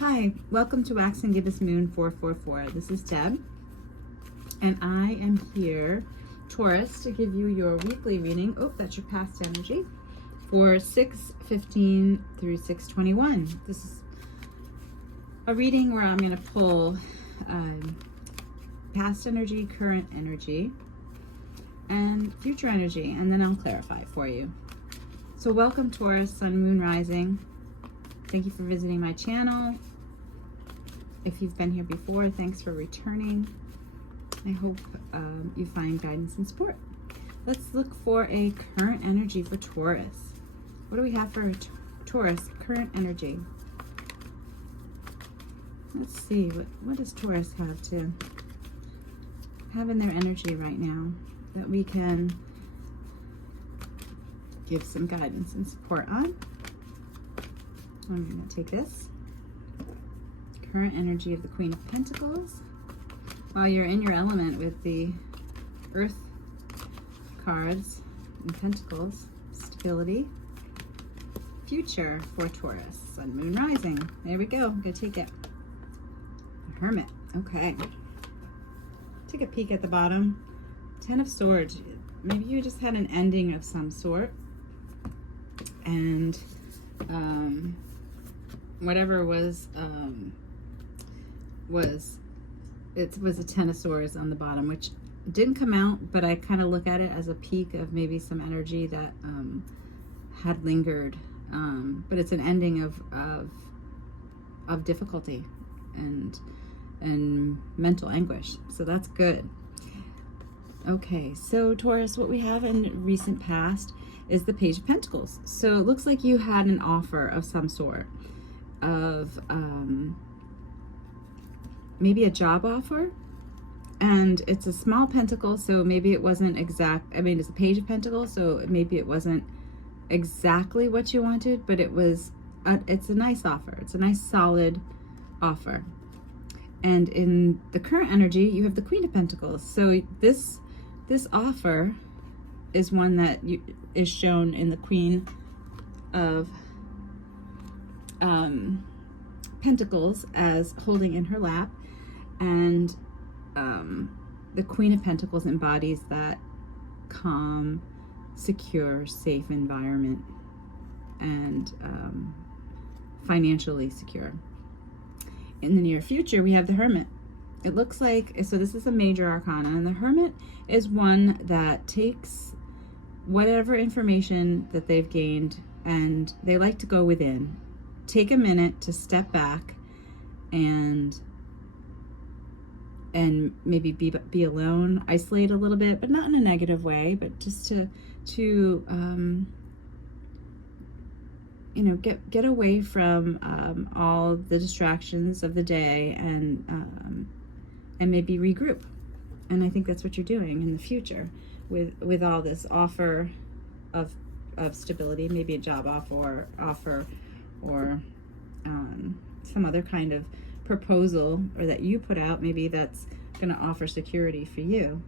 Hi, welcome to Wax and Gibbous Moon 444. This is Deb, and I am here, Taurus, to give you your weekly reading. Oh, that's your past energy for 6/15 through 6/21. This is a reading where I'm going to pull past energy, current energy, and future energy, and then I'll clarify for you. So welcome, Taurus, Sun, Moon, Rising. Thank you for visiting my channel. If you've been here before, thanks for returning. I hope you find guidance and support. Let's look for a current energy for Taurus. What do we have for Taurus? Current energy. Let's see, what does Taurus have to have in their energy right now that we can give some guidance and support on? I'm going to take this. Current energy of the Queen of Pentacles. While you're in your element with the Earth cards and Pentacles, stability. Future for Taurus, Sun, Moon, Rising. There we go. Go take it. The Hermit. Okay. Take a peek at the bottom. Ten of Swords. Maybe you just had an ending of some sort. And whatever was a Ten of Swords on the bottom, which didn't come out, but I kind of look at it as a peak of maybe some energy that had lingered, but it's an ending of difficulty and mental anguish, so that's good. Okay, so Taurus, what we have in recent past is the Page of Pentacles. So it looks like you had an offer of some sort, of maybe a job offer, and it's a small pentacle, so maybe it wasn't exact. I mean, it's a Page of Pentacles, so maybe it wasn't exactly what you wanted, but it's a nice offer. It's a nice solid offer. And in the current energy, you have the Queen of Pentacles. So this offer is one that is shown in the Queen of Pentacles as holding in her lap, and the Queen of Pentacles embodies that calm, secure, safe environment, and financially secure. In the near future, we have the Hermit. It looks like, so this is a major arcana, and the Hermit is one that takes whatever information that they've gained, and they like to go within. Take a minute to step back and maybe be alone, isolate a little bit, but not in a negative way, but just to get away from all the distractions of the day, and maybe regroup. And I think that's what you're doing in the future with all this offer of stability, maybe a job offer or some other kind of proposal, or that you put out, maybe that's going to offer security for you.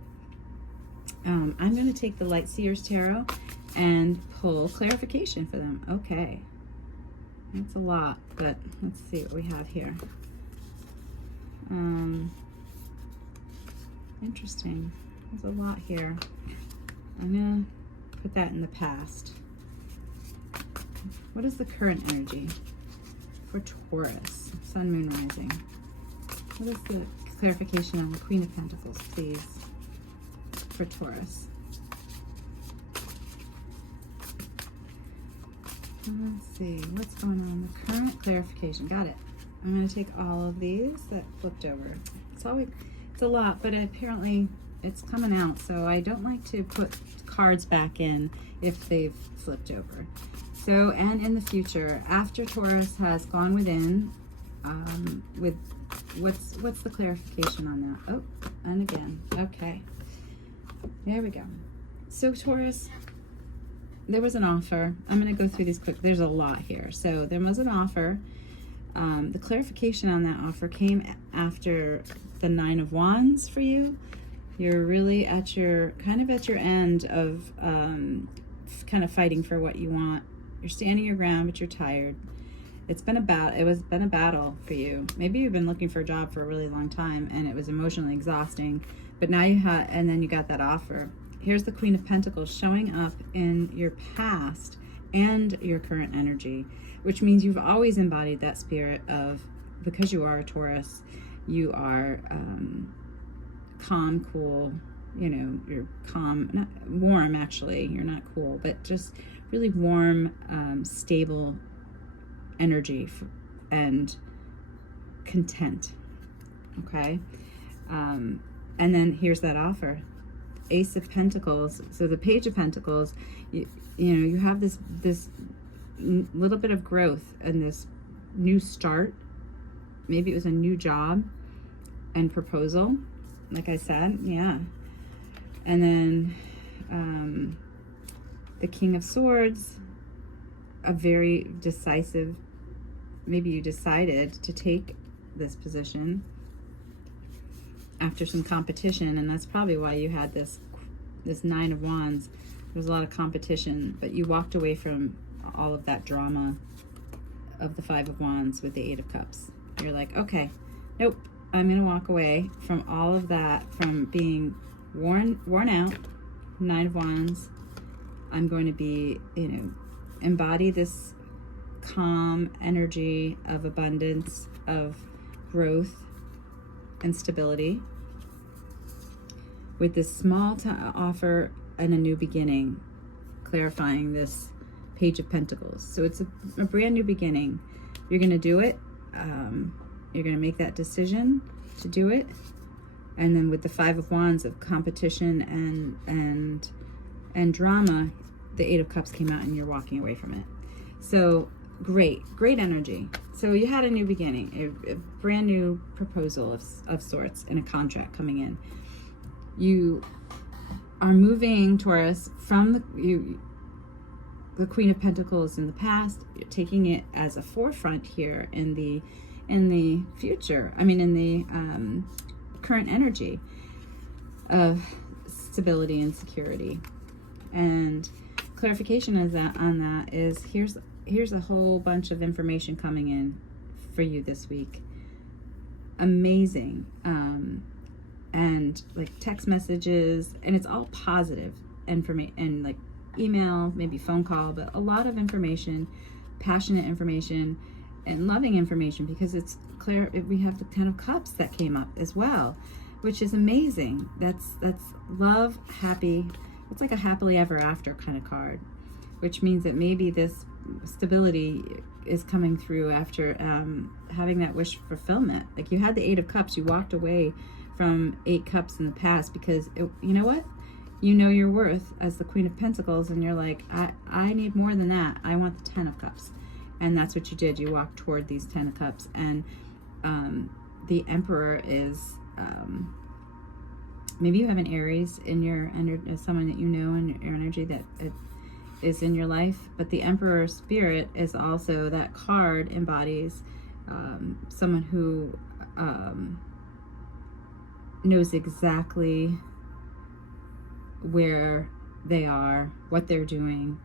I'm going to take the Light Seers Tarot and pull clarification for them. Okay, that's a lot, but let's see what we have here. Interesting. There's a lot here. I'm going to put that in the past. What is the current energy for Taurus, Sun, Moon, Rising? What is the clarification on the Queen of Pentacles, please, for Taurus? Let's see, what's going on? The current clarification. Got it. I'm going to take all of these that flipped over. It's a lot, but apparently it's coming out, so I don't like to put cards back in if they've flipped over. So, and in the future, after Taurus has gone within, with what's the clarification on that? Oh, and again. Okay, there we go. So Taurus, there was an offer. I'm going to go through these quick. There's a lot here. So there was an offer. The clarification on that offer came after the Nine of Wands for you. You're really at your end of kind of fighting for what you want. You're standing your ground, but you're tired. It's been been a battle for you. Maybe you've been looking for a job for a really long time and it was emotionally exhausting, but now and then you got that offer. Here's the Queen of Pentacles showing up in your past and your current energy, which means you've always embodied that spirit of, because you are a Taurus, you are calm, cool, you're calm, not warm actually, you're not cool, but just really warm, stable energy and content. Okay. And then here's that offer, Ace of Pentacles. So the Page of Pentacles, you have this little bit of growth and this new start. Maybe it was a new job and proposal, like I said. Yeah. And then the King of Swords, a very decisive, maybe you decided to take this position after some competition, and that's probably why you had this Nine of Wands. There was a lot of competition, but you walked away from all of that drama of the Five of Wands with the Eight of Cups. You're like, okay, nope, I'm gonna walk away from all of that, from being worn out, Nine of Wands. I'm going to be, embody this calm energy of abundance, of growth and stability, with this small offer and a new beginning, clarifying this Page of Pentacles. So it's a brand new beginning. You're going to do it. You're going to make that decision to do it. And then with the Five of Wands of competition and drama, the Eight of Cups came out and you're walking away from it. So great energy. So you had a new beginning, a brand new proposal of sorts, and a contract coming in. You are moving, Taurus, from the Queen of Pentacles in the past. You're taking it as a forefront here in the future. I mean, in the current energy of stability and security. And clarification on that is here's a whole bunch of information coming in for you this week. Amazing. And like text messages, and it's all positive information, and like email, maybe phone call, but a lot of information, passionate information and loving information, because it's clear we have the Ten of Cups that came up as well, which is amazing. That's love, happy. It's like a happily ever after kind of card, which means that maybe this stability is coming through after having that wish fulfillment. Like you had the Eight of Cups, you walked away from 8 cups in the past because you know what? You know your worth as the Queen of Pentacles, and you're like, I need more than that. I want the 10 of Cups. And that's what you did. You walked toward these 10 of Cups. And the Emperor is, maybe you have an Aries in your energy, someone that you know in your energy that is in your life. But the Emperor spirit is also, that card embodies someone who knows exactly where they are, what they're doing,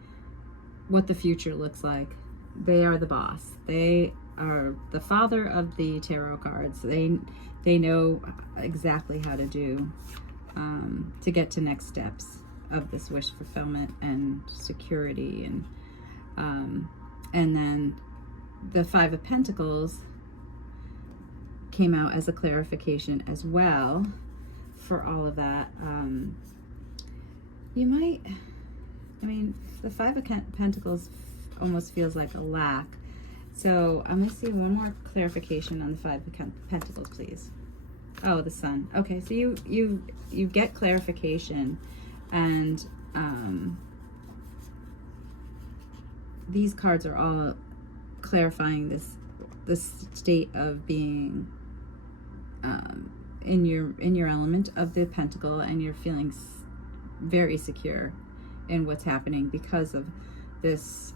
what the future looks like. They are the boss. They are the father of the tarot cards. They know exactly how to do to get to next steps of this wish fulfillment and security, and then the Five of Pentacles came out as a clarification as well for all of that. You might, I mean, the Five of Pentacles almost feels like a lack. So I'm going to see one more clarification on the Five of Pentacles, please. Oh, the Sun. Okay, so you get clarification, and these cards are all clarifying this state of being in your element of the Pentacle, and you're feeling very secure in what's happening because of this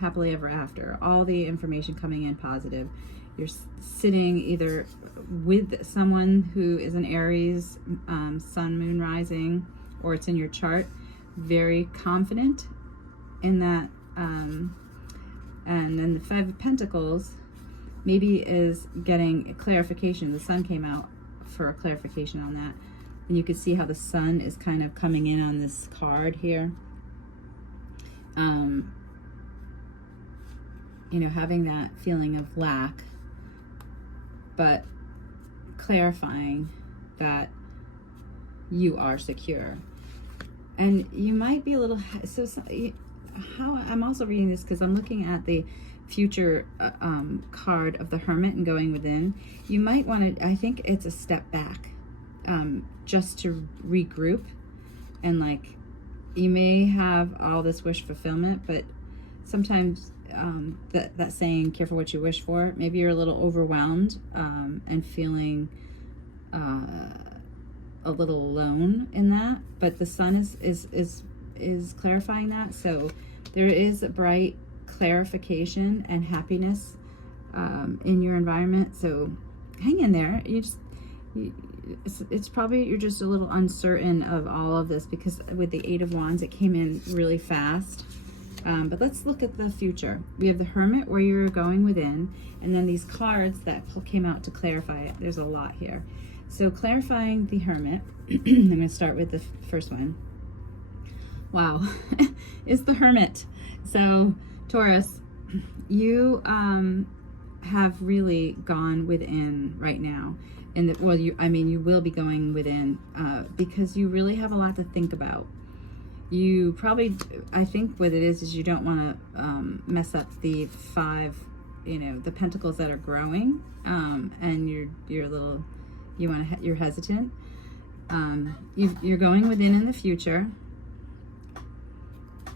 happily ever after. All the information coming in positive. You're sitting either with someone who is an Aries, sun, moon, rising, or it's in your chart, very confident in that And then the Five of Pentacles maybe is getting a clarification. The sun came out for a clarification on that. And you can see how the sun is kind of coming in on this card here. You know, having that feeling of lack, but clarifying that you are secure. And you might be a little, how I'm also reading this because I'm looking at the future card of the Hermit and going within. You might want to, I think it's a step back, just to regroup. And like, you may have all this wish fulfillment, but sometimes that saying, careful what you wish for, maybe you're a little overwhelmed and feeling a little alone in that, but the sun is clarifying that. So there is a bright clarification and happiness in your environment. So hang in there. It's probably you're just a little uncertain of all of this because with the Eight of Wands, it came in really fast. But let's look at the future. We have the Hermit where you're going within, and then these cards that came out to clarify it. There's a lot here. So clarifying the Hermit, I'm going to start with the first one. Wow, it's the Hermit. So Taurus, you have really gone within right now. And well, you will be going within because you really have a lot to think about. You probably, I think what it is you don't want to mess up the five, the pentacles that are growing, and you're a little, you're hesitant. You're going within in the future,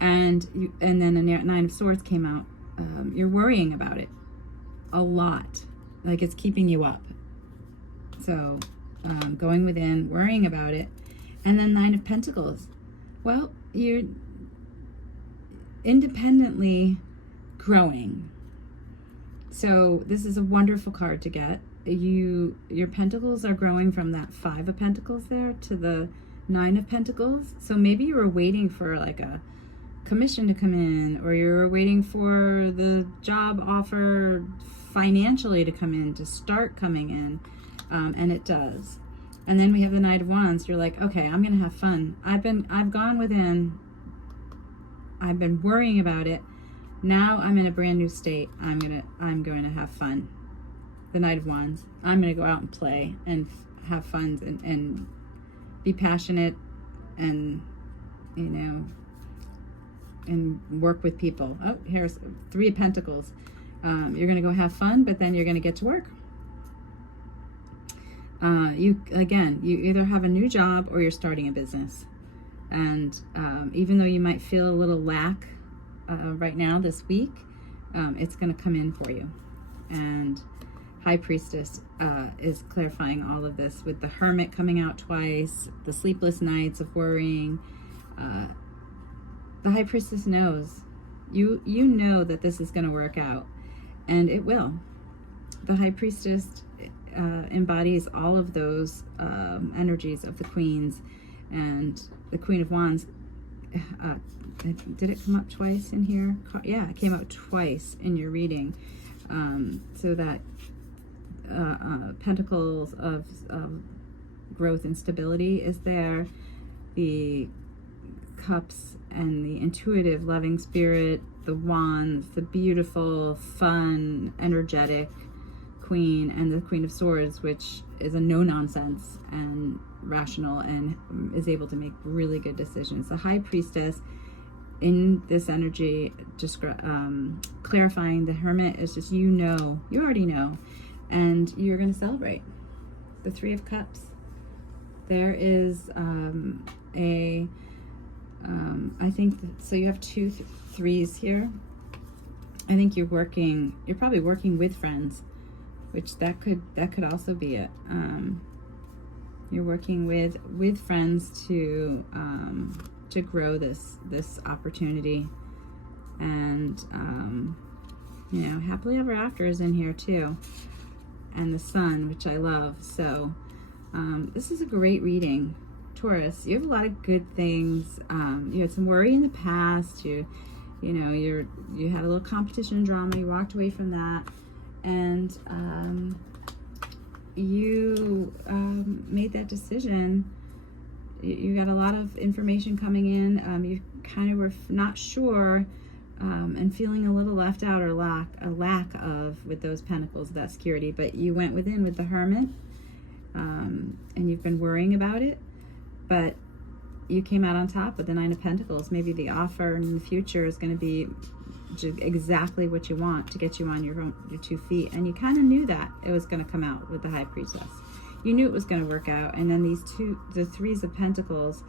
and then the Nine of Swords came out. You're worrying about it a lot, like it's keeping you up. So going within, worrying about it, and then Nine of Pentacles. Well, you're independently growing. So this is a wonderful card to get. Your pentacles are growing from that Five of Pentacles there to the Nine of Pentacles. So maybe you were waiting for like a commission to come in, or you're waiting for the job offer financially to come in, to start coming in, and it does. And then we have the Knight of Wands. You're like, okay, I'm gonna have fun. I've gone within. I've been worrying about it. Now I'm in a brand new state. I'm going to have fun. The Knight of Wands. I'm gonna go out and play and have fun and be passionate and and work with people. Oh, here's Three of Pentacles. You're gonna go have fun, but then you're gonna get to work. You either have a new job or you're starting a business. And even though you might feel a little lack right now this week, it's going to come in for you. And High Priestess is clarifying all of this with the Hermit coming out twice, the sleepless nights of worrying. The High Priestess knows. You know that this is going to work out, and it will. The High Priestess embodies all of those energies of the Queens, and the Queen of Wands. Did it come up twice in here? Yeah, it came up twice in your reading. So that Pentacles of growth and stability is there. The Cups and the intuitive, loving spirit. The Wands, the beautiful, fun, energetic Queen, and the Queen of Swords, which is a no-nonsense and rational and is able to make really good decisions. The High Priestess in this energy, just clarifying the Hermit is just, you already know, and you're going to celebrate. The Three of Cups. There is I think so you have two threes here. I think you're probably working with friends, which that could also be it. You're working with friends to grow this opportunity, and happily ever after is in here too, and the sun, which I love. So this is a great reading, Taurus. You have a lot of good things. You had some worry in the past. You you know, you had a little competition drama, you walked away from that, and you made that decision. You got a lot of information coming in. You kind of were not sure and feeling a little left out, or a lack of, with those pentacles, that security. But you went within with the Hermit, and you've been worrying about it, but you came out on top with the Nine of Pentacles. Maybe the offer in the future is going to be exactly what you want to get you on your 2 feet. And you kind of knew that it was going to come out with the High Priestess. You knew it was going to work out. And then the Threes of Pentacles,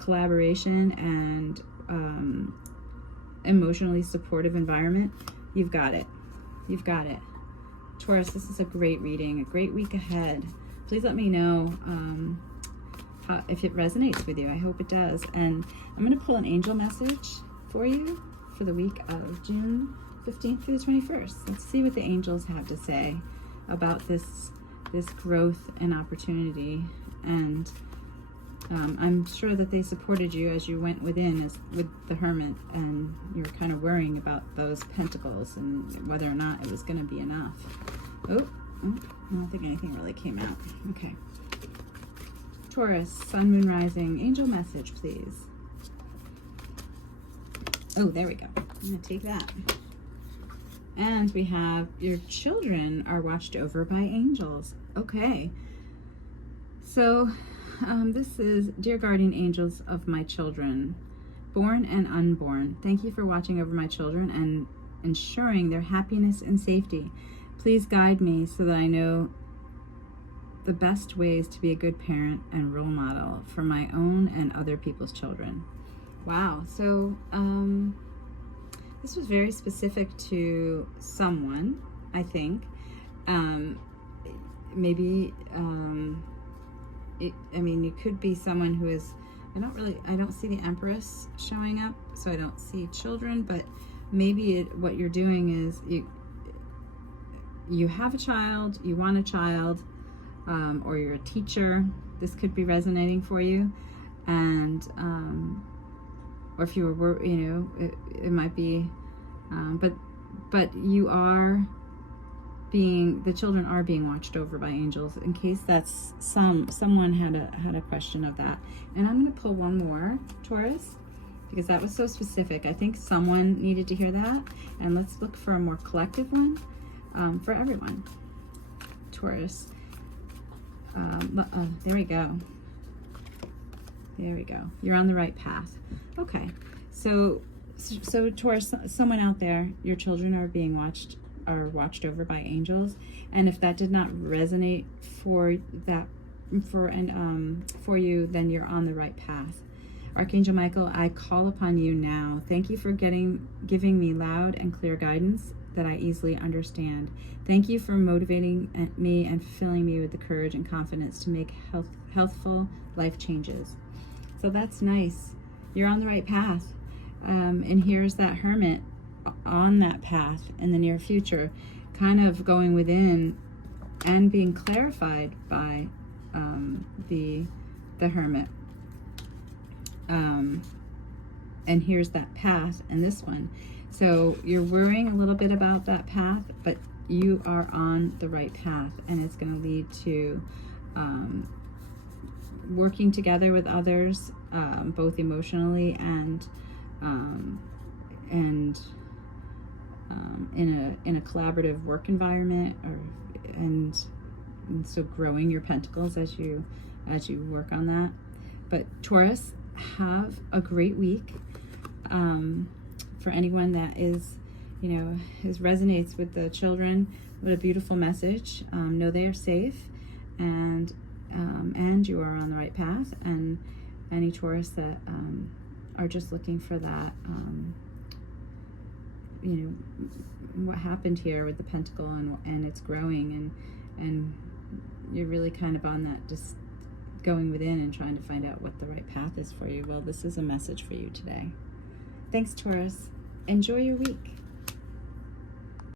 collaboration and emotionally supportive environment. You've got it. You've got it. Taurus, this is a great reading, a great week ahead. Please let me know if it resonates with you. I hope it does. And I'm going to pull an angel message for you for the week of June 15th through the 21st. Let's see what the angels have to say about this growth and opportunity. And I'm sure that they supported you as you went within with the Hermit, and you were kind of worrying about those pentacles and whether or not it was going to be enough. Oh, I don't think anything really came out. Okay. Taurus, Sun, Moon, Rising, angel message, please. Oh, there we go. I'm going to take that. And we have your children are watched over by angels. Okay. So this is, dear guardian angels of my children, born and unborn, thank you for watching over my children and ensuring their happiness and safety. Please guide me so that I know the best ways to be a good parent and role model for my own and other people's children. Wow. So this was very specific to someone, I think. Maybe it could be someone who is, I don't see the Empress showing up, so I don't see children, but maybe what you're doing is you have a child, you want a child, or you're a teacher. This could be resonating for you. And or if you were, it might be, but you are the children are being watched over by angels, in case that's someone had a question of that. And I'm going to pull one more, Taurus, because that was so specific. I think someone needed to hear that. And let's look for a more collective one for everyone. Taurus. There we go. There we go. You're on the right path. Okay. So Taurus, someone out there, your children are being watched over by angels. And if that did not resonate for you, then you're on the right path. Archangel Michael, I call upon you now. Thank you for giving me loud and clear guidance that I easily understand. Thank you for motivating me and filling me with the courage and confidence to make healthful life changes. So that's nice. You're on the right path. And here's that Hermit on that path in the near future, kind of going within and being clarified by the Hermit. And here's that path in this one. So you're worrying a little bit about that path, but you are on the right path, and it's going to lead to working together with others, both emotionally and in a collaborative work environment, and so growing your pentacles as you work on that. But Taurus, have a great week. For anyone that resonates with the children, what a beautiful message. Know they are safe, and you are on the right path. And any Taurus that are just looking for that, what happened here with the pentacle and it's growing, and you're really kind of on that, just going within and trying to find out what the right path is for you. Well, this is a message for you today. Thanks, Taurus. Enjoy your week.